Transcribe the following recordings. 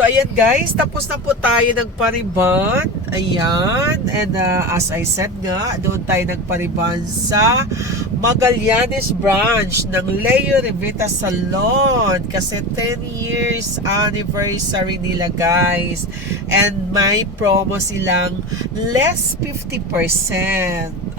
So, ayan guys, tapos na po tayo nagpariban. Ayan. And as I said nga, doon tayo nagpariban sa Magallanes branch ng Leo Rivita Salon. Kasi 10 years anniversary nila guys. And may promo silang less 50%.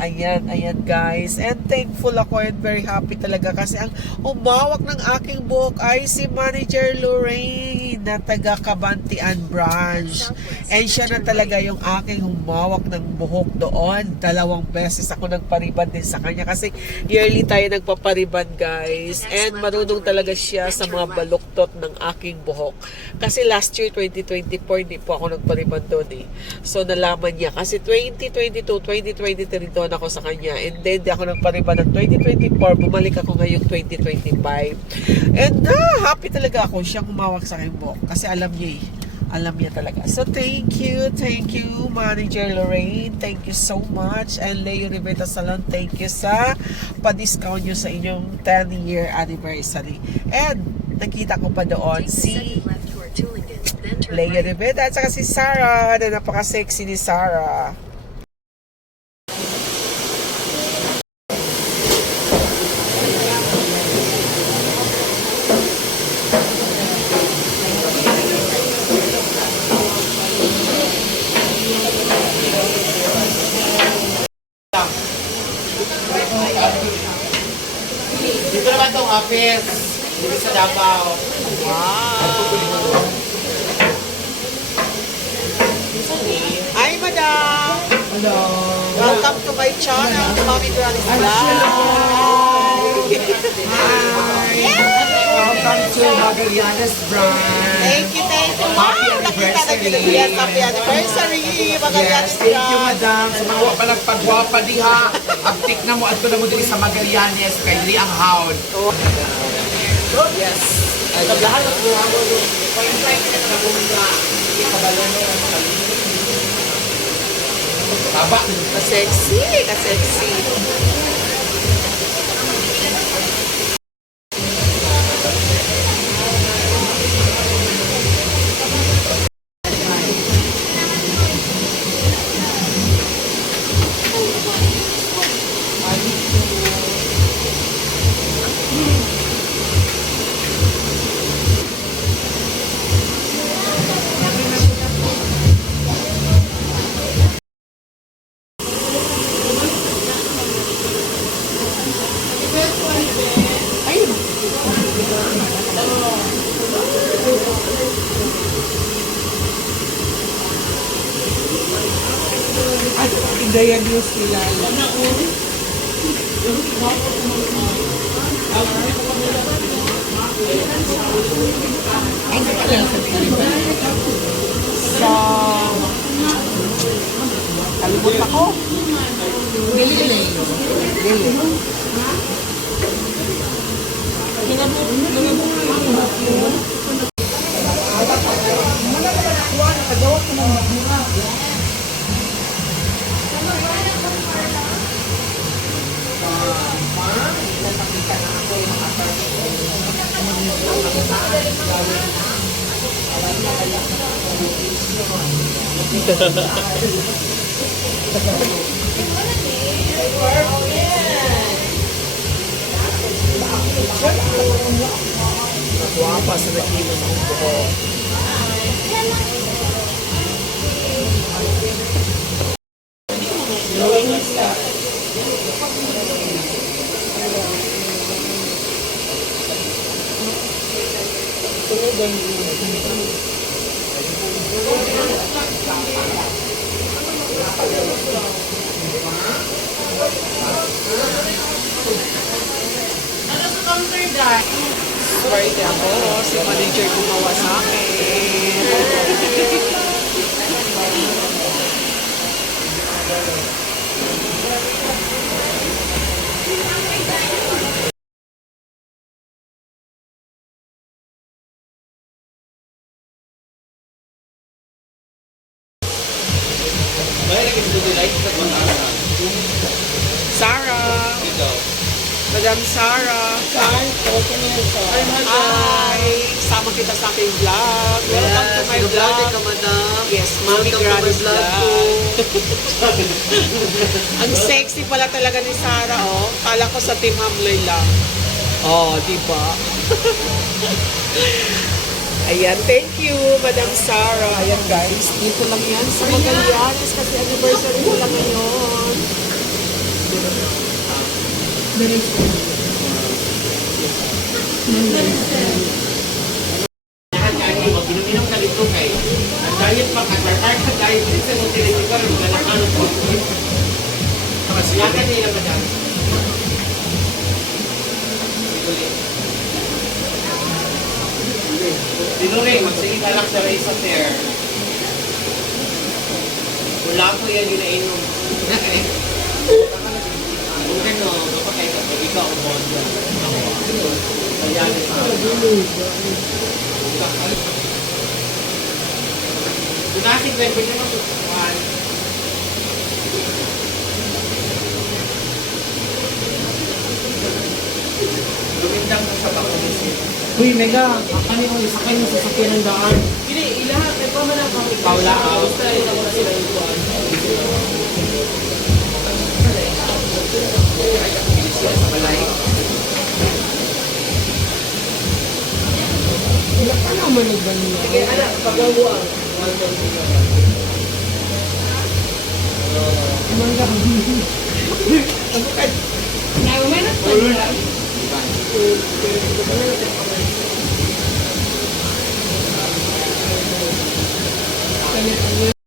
Ayan guys. And thankful ako and very happy talaga kasi ang umawak ng aking buhok ay si Manager Lorraine na taga Kabantian branch. And siya na talaga yung aking humawak ng buhok doon. 2 beses ako nagpariban din sa kanya kasi yearly tayo nagpapariban guys. And marunong talaga siya sa mga baluktot ng aking buhok. Kasi last year 2024 hindi po ako nagpariban doon eh. So nalaman niya kasi 2022, 2023 doon ako sa kanya. And then di ako nagpariban ng 2024. Bumalik ako ngayong 2025. And happy talaga ako siyang humawak sa aking buhok. Kasi alam niya eh. Alam niya talaga. So, thank you, Manager Lorraine. Thank you so much. And Leo Rivita Salon, thank you sa pa-discount nyo sa inyong 10-year anniversary. And, nakita ko pa doon si Leo Rivita at saka si Sarah na napaka-sexy ni Sarah. Dito naman itong office. Dito sa Davao. Wow! Hi, madam! Hello. Welcome to my channel, Mommy Granny's Vlog. Hi. Welcome to Magallanes branch. Thank you. Wow, nakita na kita. Yes, happy anniversary, Magallanes Yes, thank you, branch. madam. Sa mga wapa nagpagwapa diha. Abtik na mo at ko na mo din sa Magallanes. Kay Dili ang haon. Yes. Tablahan at buha mo. Taba. Ka-sexy. Indayan news nila. Ano ka lang sa Pilipinas? So, kalibot ako. Dili. Guwapa sa nakilos ng buhok. Swerte ako. Si manager gumawa sa akin. Sarah. Madam Sarah. Hi. Sama kita sa aking vlog. Welcome to my Mami Granny's Vlog. Ang sexy pala talaga ni Sarah, oh. Kala ko sa Team Hamloy lang. Oh, di ba? Ayan, thank you, Madam Sarah. Ayan, guys. Dito lang yan sa Magallanes kasi anniversary ko lang ngayon. Ginuminom ka dito kay ang diet pa ka ka diet din sa mga tinitigar mga nakano po. Kapasilagan nila madam. Dinure, magsiging alak sa race sa fair. Wala ko yan yung nainom. Kung ano, kapag ikaw ang bond. Ayan, Dunasig, pwede nyo masusukan. Lumindang mo sa bakulisin. Uy, Mega, kami mo isakay mo sa sakyan ng daan. Hindi, ilahat. Nagpamana ka. Paula, Gusto na ito na sila yung buwan. Ay, kapilis sila sa balay. Wala ka naman nagbanila. Sige, anak, pagwabuang. Mangga. Ngayon, may nagpamana. Kanya-kanya.